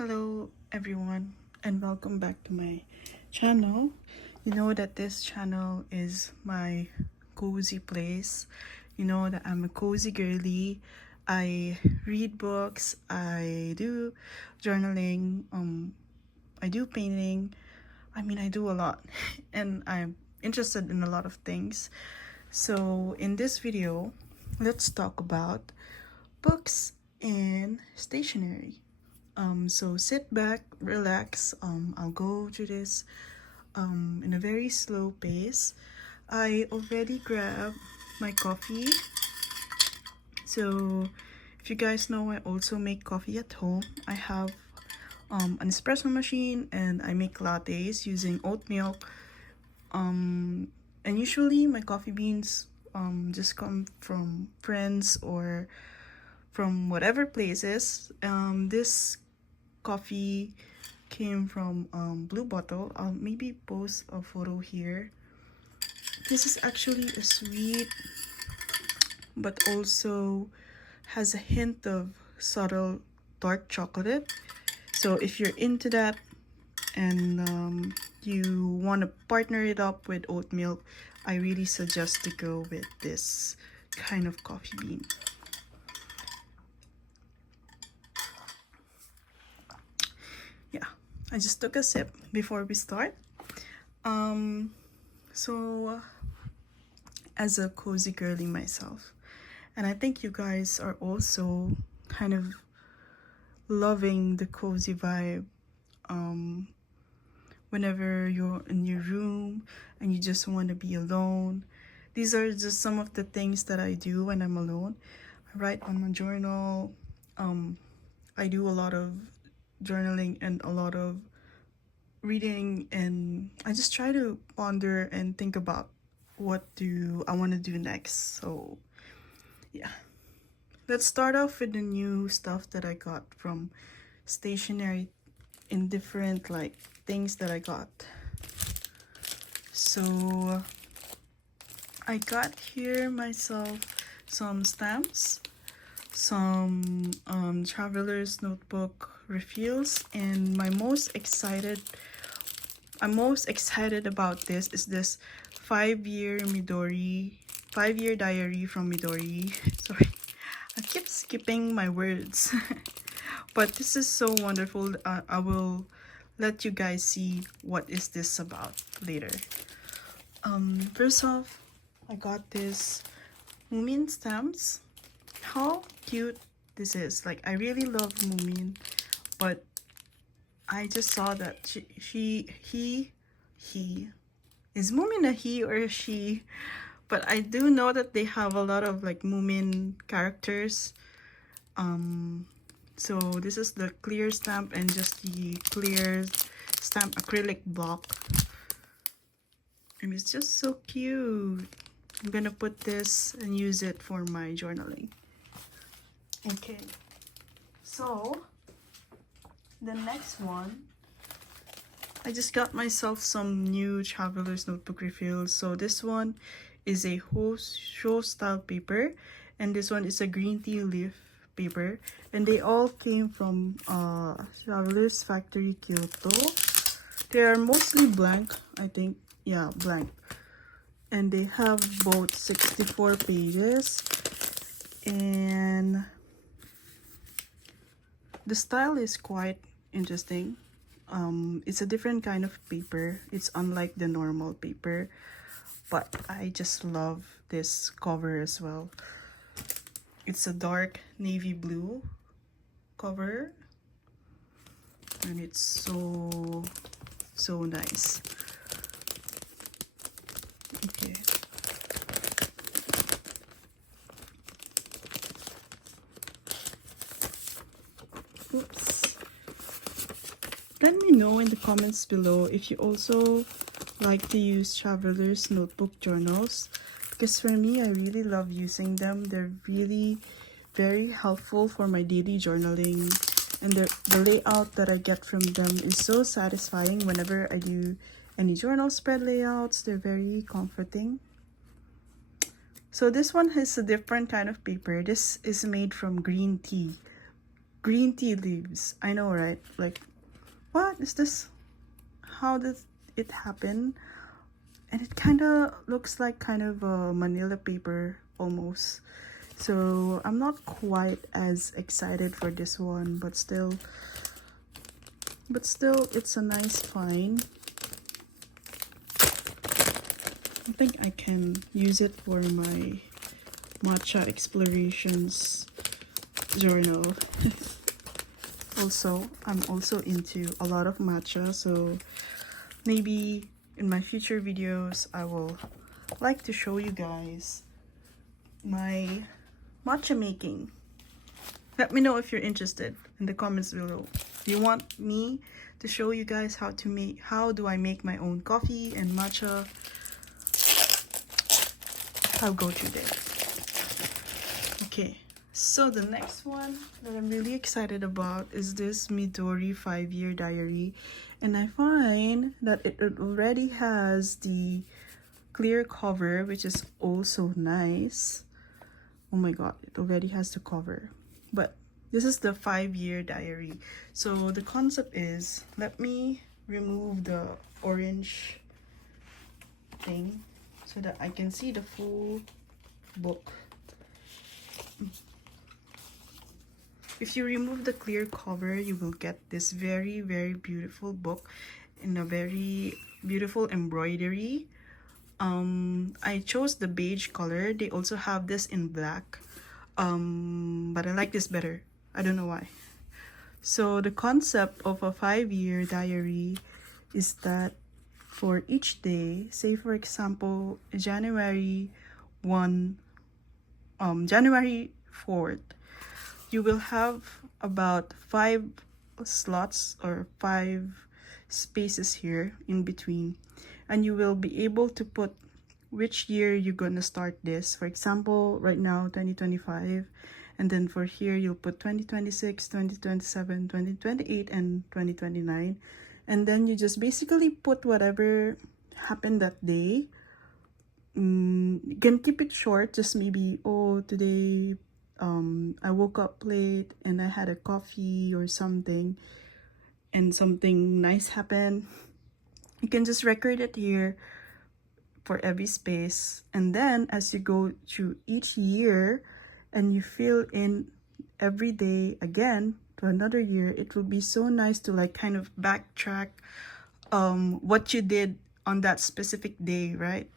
Hello everyone and welcome back to my channel. You know that this channel is my cozy place. You know that I'm a cozy girly. I read books, I do journaling, I do painting. I do a lot and I'm interested in a lot of things. So in this video, let's talk about books and stationery. So sit back, relax. I'll go through this in a very slow pace. I already grabbed my coffee. So if you guys know, I also make coffee at home. I have an espresso machine and I make lattes using oat milk. And usually my coffee beans just come from friends or from whatever places. This coffee came from Blue Bottle. I'll maybe post a photo here. This is actually a sweet but also has a hint of subtle dark chocolate. So if you're into that and you want to partner it up with oat milk, I really suggest to go with this kind of coffee bean. Yeah, I just took a sip before we start. So as a cozy girly myself, and I think you guys are also kind of loving the cozy vibe whenever you're in your room and you just want to be alone. These are just some of the things that I do when I'm alone. I write on my journal. I do a lot of journaling and a lot of reading, and I just try to ponder and think about what do I want to do next. So yeah, let's start off with the new stuff that I got from Stationery in different like things that I got. So I got here myself some stamps, some traveler's notebook refills, and I'm most excited about this is this 5-year diary from Midori. Sorry, I keep skipping my words. But this is so wonderful. I will let you guys see what is this about later. First off, I got this Moomin stamps. How cute this is. Like, I really love Moomin, but I just saw that he is Moomin a he or a she? But I do know that they have a lot of like Moomin characters. So this is the clear stamp and just the clear stamp acrylic block. And it's just so cute. I'm gonna put this and use it for my journaling. Okay, so the next one, I just got myself some new traveler's notebook refills. So this one is a show style paper, and this one is a green tea leaf paper, and they all came from Traveler's Factory Kyoto. They are mostly blank, I think. Yeah, blank. And they have both 64 pages, and the style is quite interesting. It's a different kind of paper. It's unlike the normal paper, but I just love this cover as well. It's a dark navy blue cover, and it's so nice. Okay. Oops. Let me know in the comments below if you also like to use traveler's notebook journals, because for me, I really love using them. They're really very helpful for my daily journaling, and the layout that I get from them is so satisfying whenever I do any journal spread layouts. They're very comforting. So this one has a different kind of paper. This is made from green tea. green tea leaves. I know, right? Like, what is this? How did it happen? And it kind of looks like kind of a manila paper almost. So I'm not quite as excited for this one, but still it's a nice find. I think I can use it for my matcha explorations journal. Also, I'm also into a lot of matcha, so maybe in my future videos I will like to show you guys my matcha making. Let me know if you're interested in the comments below. Do you want me to show you guys how do I make my own coffee and matcha? I'll go through there. Okay, so the next one that I'm really excited about is this Midori 5-year diary, and I find that it already has the clear cover, which is also nice. Oh my god, it already has the cover. But this is the 5-year diary. So the concept is, let me remove the orange thing so that I can see the full book. If you remove the clear cover, you will get this very beautiful book in a very beautiful embroidery. I chose the beige color. They also have this in black, but I like this better. I don't know why. So the concept of a 5-year diary is that for each day, say for example January 4th, you will have about 5 slots or 5 spaces here in between, and you will be able to put which year you're gonna start this. For example, right now 2025, and then for here you'll put 2026, 2027, 2028, and 2029, and then you just basically put whatever happened that day. You can keep it short, just maybe, oh, today I woke up late and I had a coffee or something, and something nice happened. You can just record it here for every space, and then as you go through each year and you fill in every day again to another year, it will be so nice to like kind of backtrack what you did on that specific day, right?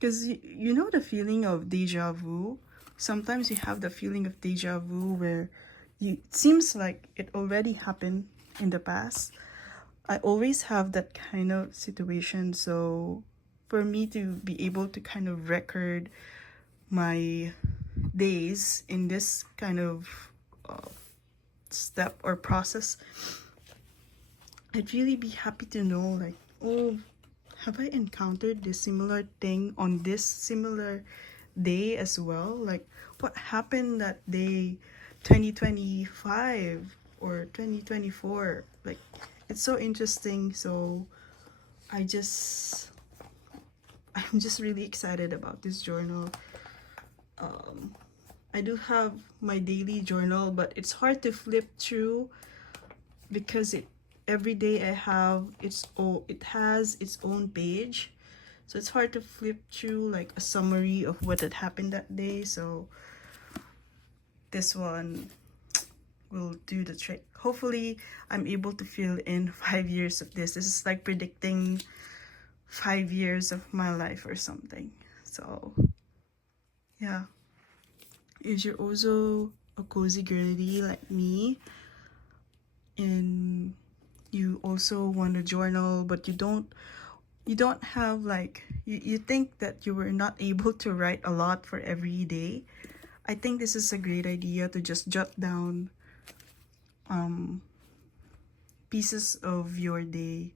Because you know the feeling of deja vu. Sometimes you have the feeling of deja vu where it seems like it already happened in the past. I always have that kind of situation. So for me to be able to kind of record my days in this kind of step or process, I'd really be happy to know, like, oh, have I encountered this similar thing on this similar day as well? Like, what happened that day 2025 or 2024? Like, it's so interesting. So I'm just really excited about this journal. I do have my daily journal, but it's hard to flip through because every day I have it has its own page, so it's hard to flip through like a summary of what had happened that day. So this one will do the trick. Hopefully I'm able to fill in 5 years of this. This is like predicting 5 years of my life or something. So yeah, if you're also a cozy girly like me and you also want a journal, but you don't have like, you think that you were not able to write a lot for every day, I think this is a great idea to just jot down pieces of your day.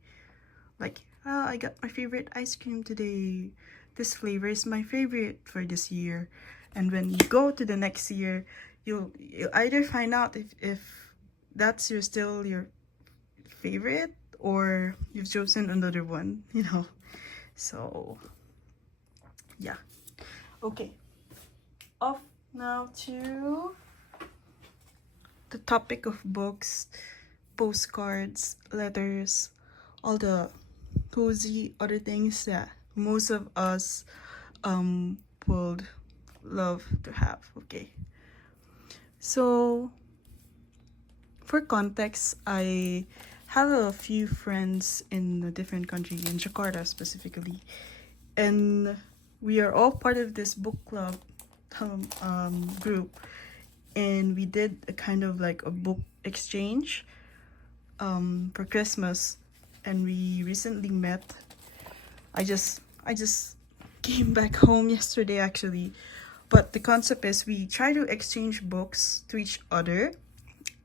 Like, oh, I got my favorite ice cream today, this flavor is my favorite for this year. And when you go to the next year, you'll either find out if that's still your favorite, or you've chosen another one, you know. So yeah, okay, off now to the topic of books, postcards, letters, all the cozy other things that most of us would love to have. Okay, so for context, I have a few friends in a different country, in Jakarta specifically, and we are all part of this book club group, and we did a kind of like a book exchange for Christmas, and we recently met. I just came back home yesterday actually, but the concept is we try to exchange books to each other,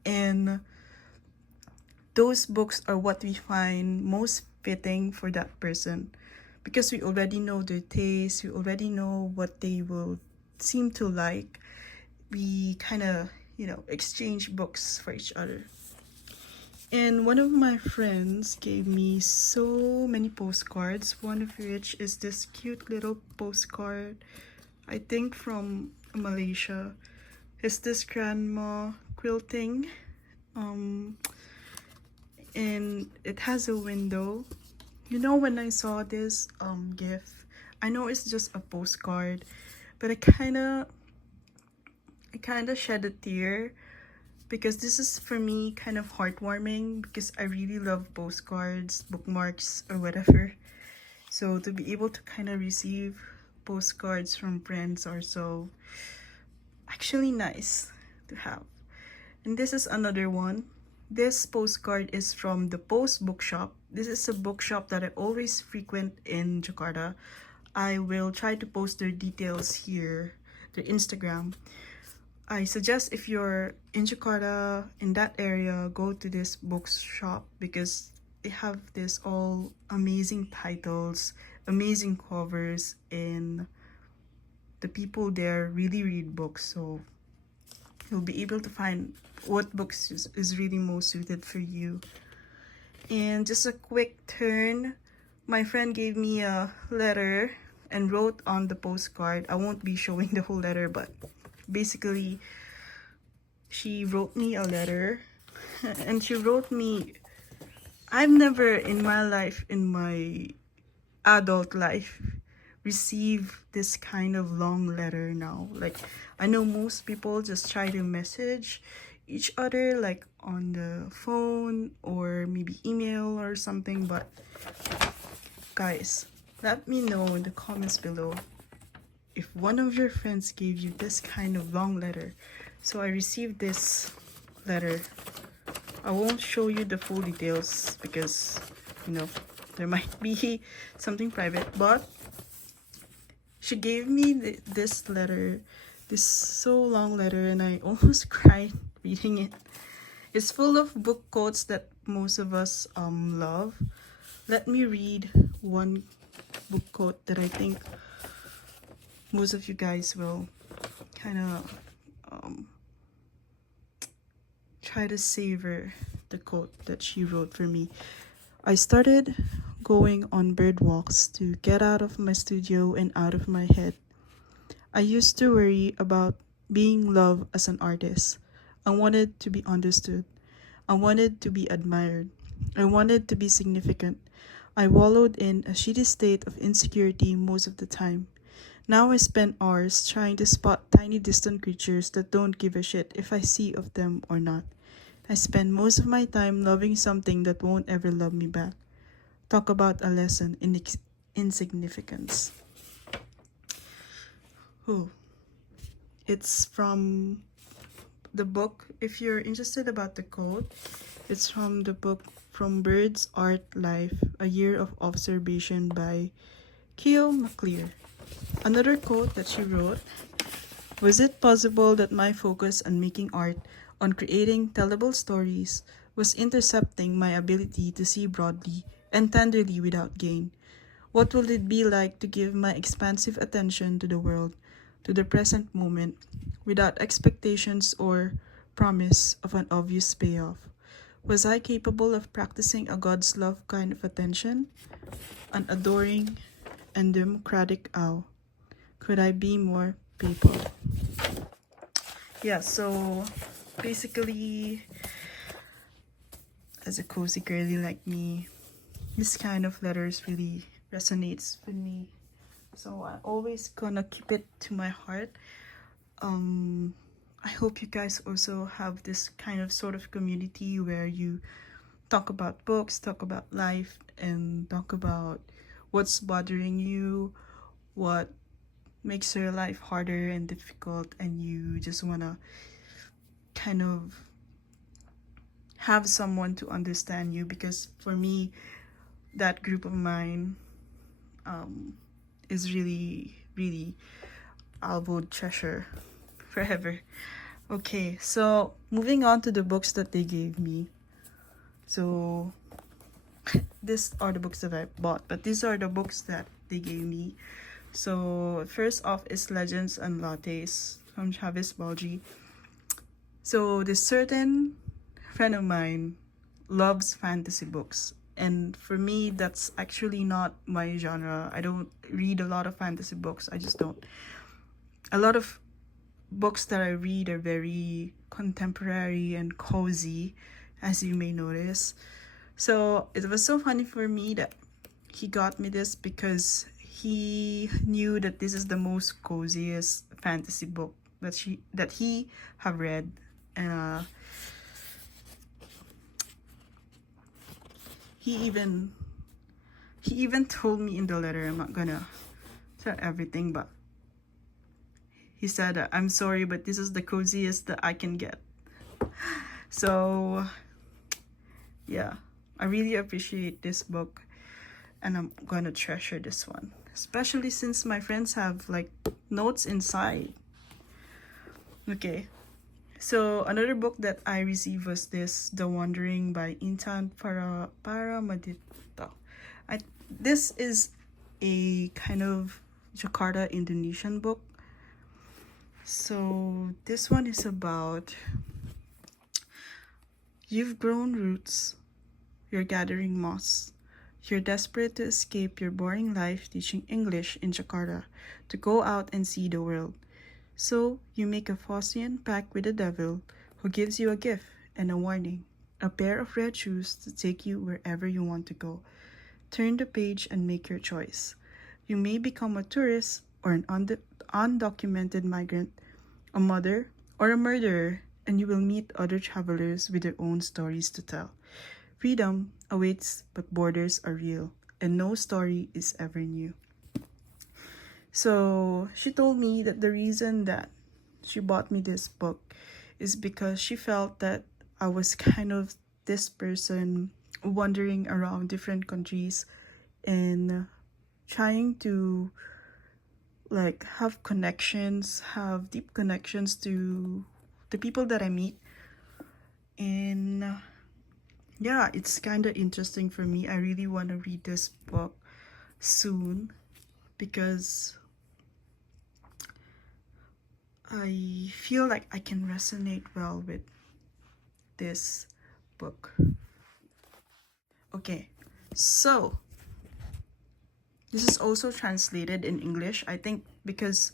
and those books are what we find most fitting for that person, because we already know their taste, we already know what they will seem to like. We kind of, exchange books for each other. And one of my friends gave me so many postcards, one of which is this cute little postcard, I think from Malaysia. It's this grandma quilting. And it has a window. When I saw this gift, I know it's just a postcard, but I kind of shed a tear, because this is for me kind of heartwarming, because I really love postcards, bookmarks, or whatever. So to be able to kind of receive postcards from friends are so actually nice to have. And this is another one. This postcard is from the Post Bookshop. This is a bookshop that I always frequent in Jakarta. I will try to post their details here, their Instagram. I suggest if you're in Jakarta, in that area, go to this bookshop, because they have this all amazing titles, amazing covers, and the people there really read books, so you'll be able to find what books is really most suited for you. And just a quick turn, my friend gave me a letter and wrote on the postcard. I won't be showing the whole letter, but basically she wrote me a letter and she wrote me, I've never in my life, in my adult life, receive this kind of long letter now. Like, I know most people just try to message each other like on the phone or maybe email or something, but guys, let me know in the comments below if one of your friends gave you this kind of long letter. So I received this letter. I won't show you the full details because there might be something private, but she gave me this letter, this so long letter, and I almost cried reading it. It's full of book quotes that most of us love. Let me read one book quote that I think most of you guys will kind of try to savor the quote that she wrote for me. I started going on bird walks to get out of my studio and out of my head. I used to worry about being loved as an artist. I wanted to be understood. I wanted to be admired. I wanted to be significant. I wallowed in a shitty state of insecurity most of the time. Now I spend hours trying to spot tiny distant creatures that don't give a shit if I see of them or not. I spend most of my time loving something that won't ever love me back. Talk about a lesson in insignificance. Ooh. It's from the book. If you're interested about the quote, it's from the book From Birds Art Life, A Year of Observation by Keo McClear. Another quote that she wrote: was it possible that my focus on making art, on creating tellable stories, was intercepting my ability to see broadly and tenderly without gain? What will it be like to give my expansive attention to the world, to the present moment, without expectations or promise of an obvious payoff? Was I capable of practicing a God's love kind of attention? An adoring and democratic awe? Could I be more people? Yeah, so basically, as a cozy girly like me, this kind of letters really resonates with me. So I always gonna keep it to my heart. I hope you guys also have this kind of sort of community where you talk about books, talk about life, and talk about what's bothering you, what makes your life harder and difficult, and you just wanna kind of have someone to understand you. Because for me, that group of mine is really, really, I would treasure forever. Okay, so moving on to the books that they gave me. So these are the books that I bought, but these are the books that they gave me. So first off is Legends and Lattes from Chavez Balji. So this certain friend of mine loves fantasy books, and for me that's actually not my genre. I don't read a lot of fantasy books. I just don't. A lot of books that I read are very contemporary and cozy, as you may notice. So it was so funny for me that he got me this because he knew that this is the most coziest fantasy book that he have read. And he even told me in the letter, I'm not gonna tell everything, but he said, I'm sorry, but this is the coziest that I can get. So yeah, I really appreciate this book, and I'm gonna treasure this one, especially since my friends have like notes inside. Okay, so another book that I received was this, The Wandering by Intan Paramadita. This is a kind of Jakarta Indonesian book. So this one is about, you've grown roots, you're gathering moss, you're desperate to escape your boring life teaching English in Jakarta, to go out and see the world. So you make a Faustian pact with the devil, who gives you a gift and a warning, a pair of red shoes to take you wherever you want to go. Turn the page and make your choice. You may become a tourist or an undocumented migrant, a mother or a murderer, and you will meet other travelers with their own stories to tell. Freedom awaits, but borders are real, and no story is ever new. So she told me that the reason that she bought me this book is because she felt that I was kind of this person wandering around different countries and trying to like have connections, have deep connections to the people that I meet. And yeah, it's kind of interesting for me. I really want to read this book soon because I feel like I can resonate well with this book. Okay, so this is also translated in English, I think, because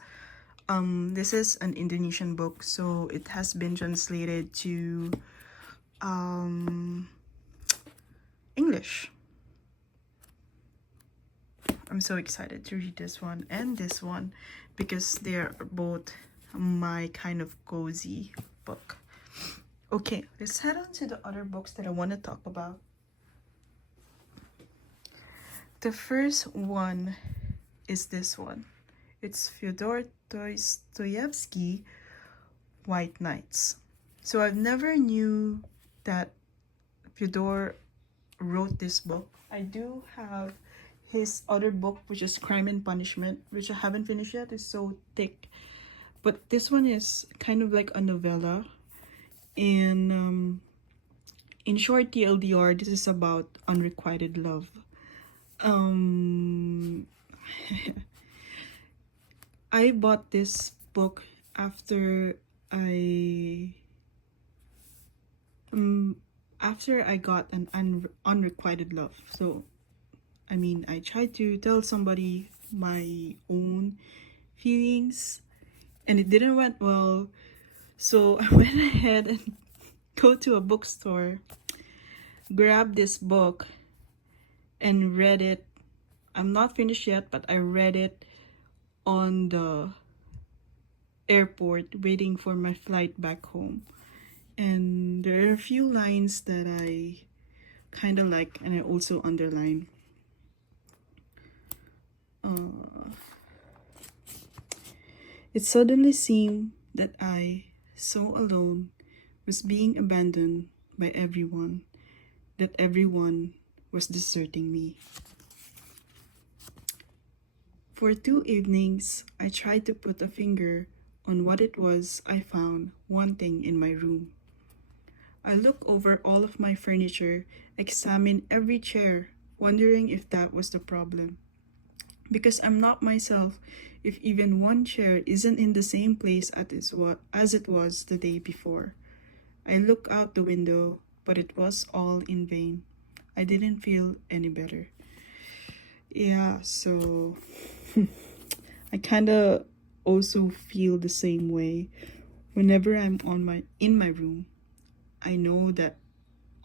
this is an Indonesian book, so it has been translated to English. I'm so excited to read this one and this one because they're both my kind of cozy book. Okay, let's head on to the other books that I want to talk about. The first one is this one. It's Fyodor Dostoevsky, White Nights. So I've never knew that Fyodor wrote this book. I do have his other book, which is Crime and Punishment, which I haven't finished yet. It's so thick. But this one is kind of like a novella. And in short, TLDR, this is about unrequited love. I bought this book after I got an unrequited love. So I mean, I tried to tell somebody my own feelings and it didn't went well. So I went ahead and go to a bookstore, grab this book, and read it. I'm not finished yet, but I read it on the airport waiting for my flight back home. And there are a few lines that I kind of like and I also underline. It suddenly seemed that I, so alone, was being abandoned by everyone, that everyone was deserting me. For 2 evenings, I tried to put a finger on what it was I found wanting in my room. I looked over all of my furniture, examined every chair, wondering if that was the problem. Because I'm not myself if even one chair isn't in the same place as it was the day before. I looked out the window, but it was all in vain. I didn't feel any better. Yeah, so I kind of also feel the same way. Whenever I'm in my room, I know that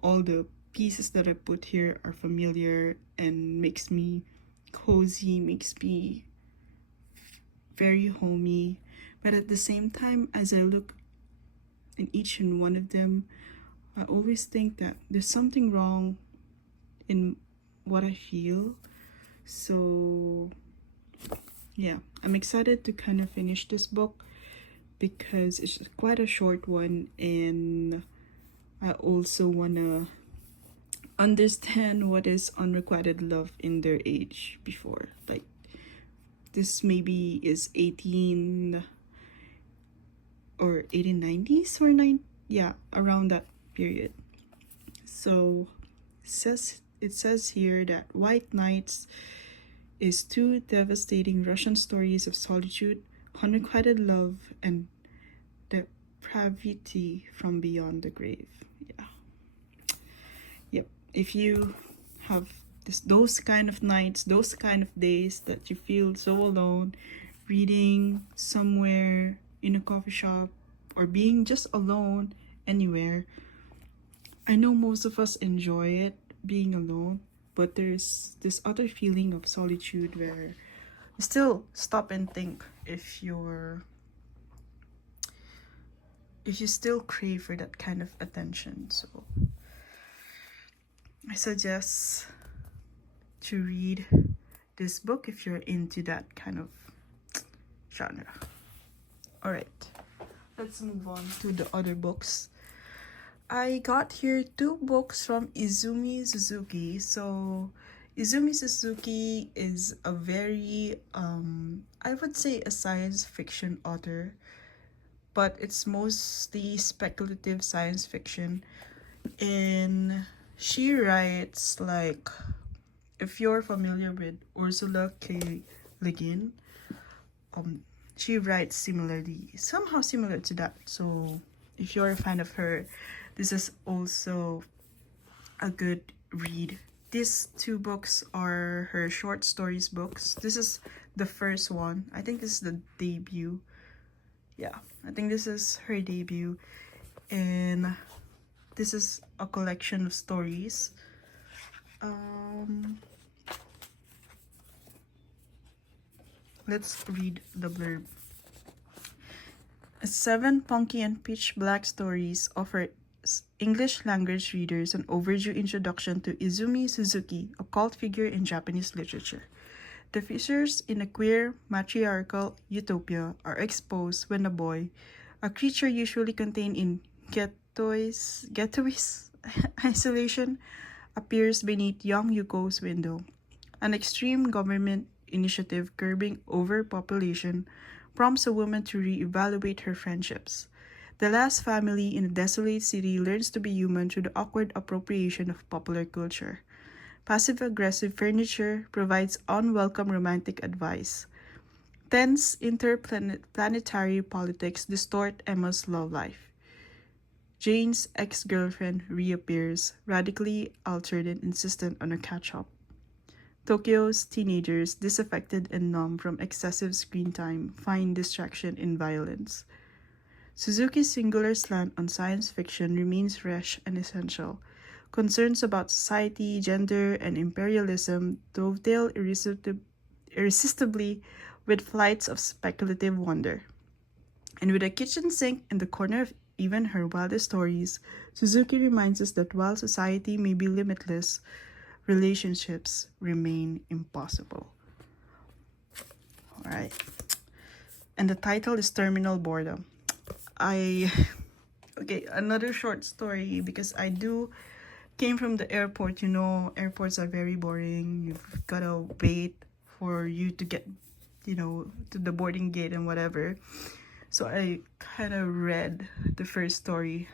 all the pieces that I put here are familiar and makes me cozy, makes me very homey. But at the same time, as I look in each and one of them, I always think that there's something wrong in what I feel. So yeah, I'm excited to kind of finish this book because it's quite a short one, and I also wanna understand what is unrequited love in their age before. Like this maybe is 18 or 1890s or 9, yeah, around that period. So it says here that White Nights is two devastating Russian stories of solitude, unrequited love, and depravity from beyond the grave. Yeah. Yep. If you have those kind of nights, those kind of days that you feel so alone, reading somewhere in a coffee shop or being just alone anywhere, I know most of us enjoy it, being alone, but there's this other feeling of solitude where you still stop and think if you still crave for that kind of attention. So I suggest to read this book if you're into that kind of genre. All right, let's move on to the other books. I got here 2 books from Izumi Suzuki. So Izumi Suzuki is a very I would say a science fiction author, but it's mostly speculative science fiction. And she writes like, if you're familiar with Ursula K. Le Guin, she writes somehow similar to that. So if you're a fan of her, this is also a good read. These 2 books are her short stories books. This is the first one. I think this is the debut. Yeah, I think this is her debut. And this is a collection of stories. Let's read the blurb. 7 punky and pitch black stories offer English language readers an overdue introduction to Izumi Suzuki, a cult figure in Japanese literature. The fissures in a queer, matriarchal utopia are exposed when a boy, a creature usually contained in ghettoist isolation, appears beneath young Yuko's window. An extreme government initiative curbing overpopulation prompts a woman to re-evaluate her friendships. The last family in a desolate city learns to be human through the awkward appropriation of popular culture. Passive-aggressive furniture provides unwelcome romantic advice. Tense interplanetary politics distort Emma's love life. Jane's ex-girlfriend reappears, radically altered and insistent on a catch-up. Tokyo's teenagers, disaffected and numb from excessive screen time, find distraction in violence. Suzuki's singular slant on science fiction remains fresh and essential. Concerns about society, gender, and imperialism dovetail irresistibly with flights of speculative wonder. And with a kitchen sink in the corner of even her wildest stories, Suzuki reminds us that while society may be limitless, relationships remain impossible. Alright. And the title is Terminal Boredom. Okay, another short story because I do came from the airport. You know, airports are very boring. You've gotta wait for you to get, to the boarding gate and whatever. So I kind of read the first story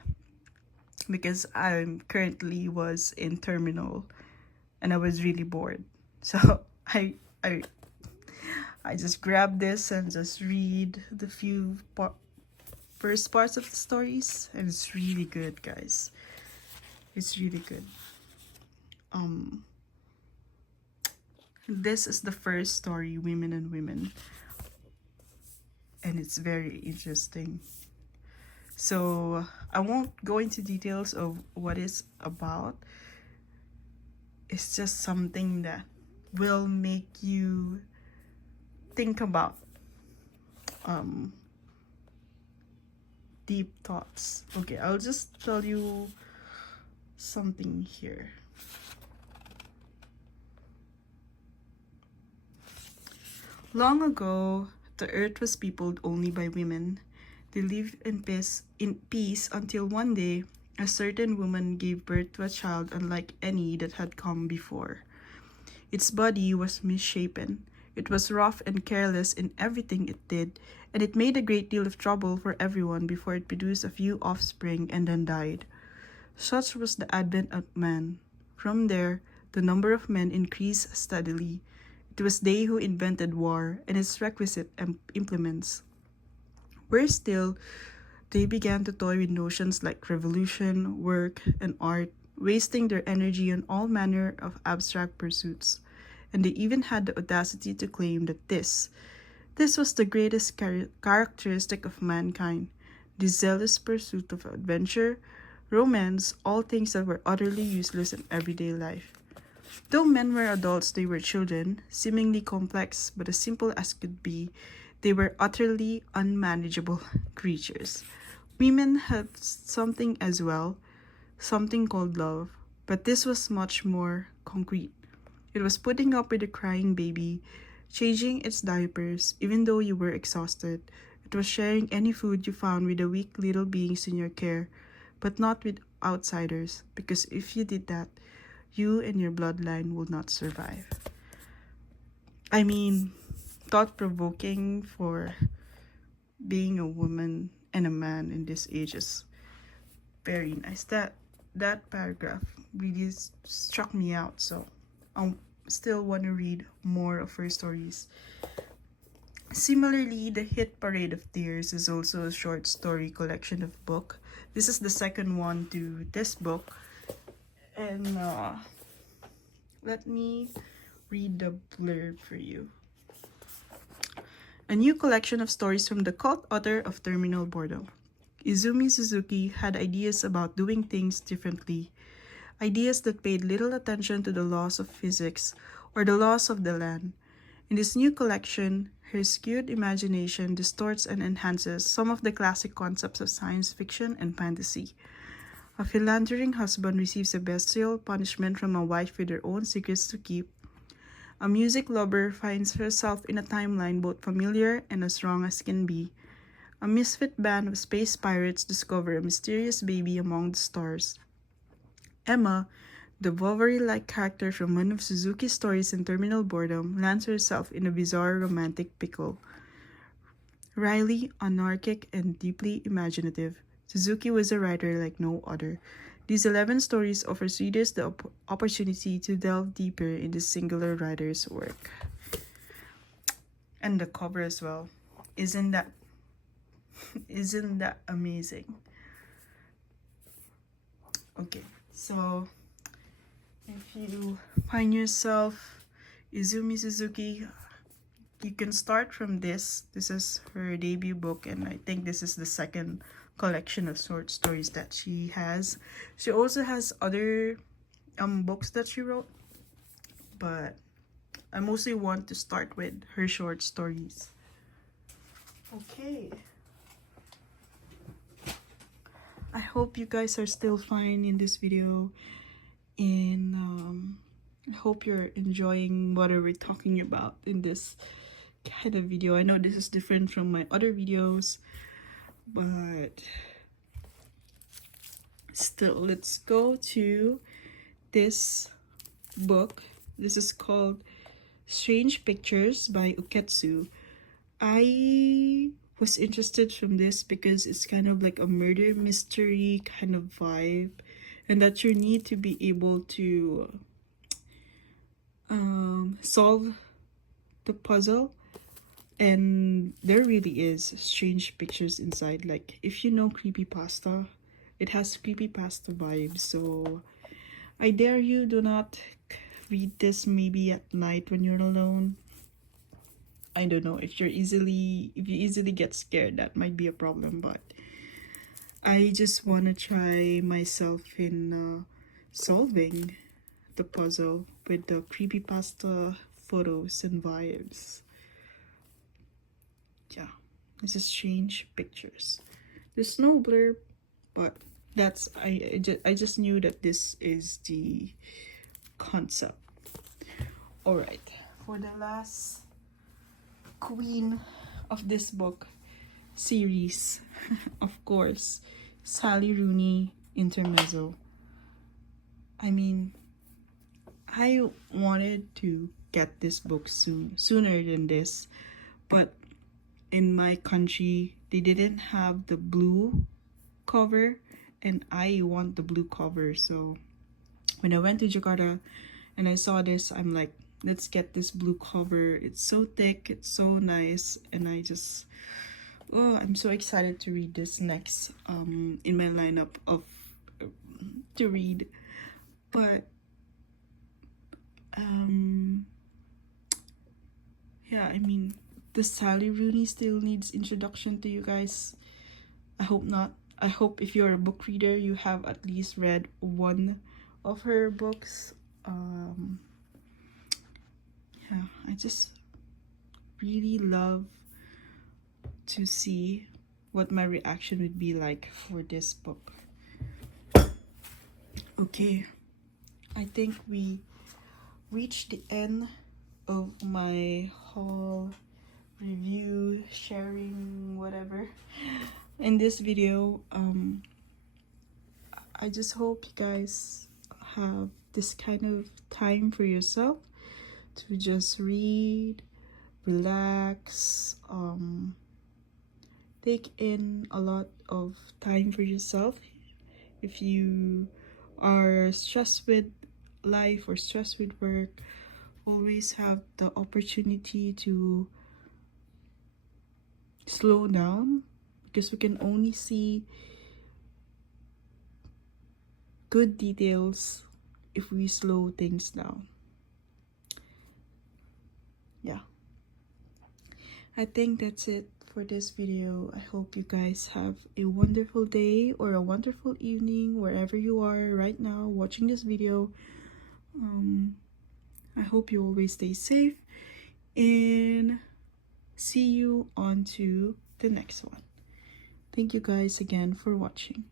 because I currently was in terminal and I was really bored. So I I just grabbed this and just read the first parts of the stories, and it's really good, guys. It's really good. This is the first story, Women and Women, and it's very interesting. So I won't go into details of what it's about. It's just something that will make you think about deep thoughts. Okay, I'll just tell you something here. Long ago, the earth was peopled only by women. They lived in peace until one day a certain woman gave birth to a child unlike any that had come before. Its body was misshapen. It was rough and careless in everything it did, and it made a great deal of trouble for everyone before it produced a few offspring and then died. Such was the advent of man. From there, the number of men increased steadily. It was they who invented war and its requisite implements. Worse still, they began to toy with notions like revolution, work, and art, wasting their energy on all manner of abstract pursuits. And they even had the audacity to claim that this was the greatest characteristic of mankind, the zealous pursuit of adventure, romance, all things that were utterly useless in everyday life. Though men were adults, they were children, seemingly complex but as simple as could be. They were utterly unmanageable creatures. Women had something as well, something called love, but this was much more concrete. It was putting up with a crying baby, changing its diapers, even though you were exhausted. It was sharing any food you found with the weak little beings in your care, but not with outsiders, because if you did that, you and your bloodline would not survive. I mean, thought-provoking for being a woman and a man in this age is very nice. That paragraph really struck me out, so I still want to read more of her stories. Similarly, The Hit Parade of Tears is also a short story collection of book. This is the second one to this book. And let me read the blurb for you. A new collection of stories from the cult author of Terminal Boredom. Izumi Suzuki had ideas about doing things differently. Ideas that paid little attention to the laws of physics or the laws of the land. In this new collection, her skewed imagination distorts and enhances some of the classic concepts of science fiction and fantasy. A philandering husband receives a bestial punishment from a wife with her own secrets to keep. A music lover finds herself in a timeline both familiar and as wrong as can be. A misfit band of space pirates discover a mysterious baby among the stars. Emma, the Bovary-like character from one of Suzuki's stories in Terminal Boredom, lands herself in a bizarre romantic pickle. Riley, anarchic and deeply imaginative, Suzuki was a writer like no other. These 11 stories offer readers the opportunity to delve deeper in this singular writer's work. And the cover as well. Isn't that amazing? Okay, so if you find yourself Izumi Suzuki, you can start from this. This is her debut book, and I think this is the second collection of short stories that she has. She also has other books that she wrote, but I mostly want to start with her short stories. Okay. I hope you guys are still fine in this video, and I hope you're enjoying what are we talking about in this kind of video. I know this is different from my other videos, but still, let's go to this book. This is called Strange Pictures by Uketsu. I was interested from this because it's kind of like a murder mystery kind of vibe, and that you need to be able to solve the puzzle. And there really is strange pictures inside. Like, if you know creepypasta, it has creepypasta vibes. So I dare you, do not read this maybe at night when you're alone. I don't know, if you easily get scared, that might be a problem, but I just want to try myself in solving the puzzle with the creepypasta photos and vibes. Yeah, this is Strange Pictures. There's no blurb, but that's I just knew that this is the concept. All right, for the last queen of this book series, of course, Sally Rooney Intermezzo. I mean, I wanted to get this book sooner than this, but in my country they didn't have the blue cover, and I want the blue cover. So when I went to Jakarta and I saw this, I'm like, let's get this blue cover. It's so thick, it's so nice, and I'm so excited to read this next in my lineup of to read. But yeah, I mean, the Sally Rooney still needs introduction to you guys. I hope not. I hope if you're a book reader, you have at least read one of her books. Yeah, I just really love to see what my reaction would be like for this book. Okay, I think we reached the end of my haul, review, sharing, whatever in this video. I just hope you guys have this kind of time for yourself to just read, relax, take in a lot of time for yourself. If you are stressed with life or stressed with work, always have the opportunity to slow down, because we can only see good details if we slow things down. Yeah, I think that's it for this video. I hope you guys have a wonderful day or a wonderful evening wherever you are right now watching this video. I hope you always stay safe, and see you on to the next one. Thank you guys again for watching.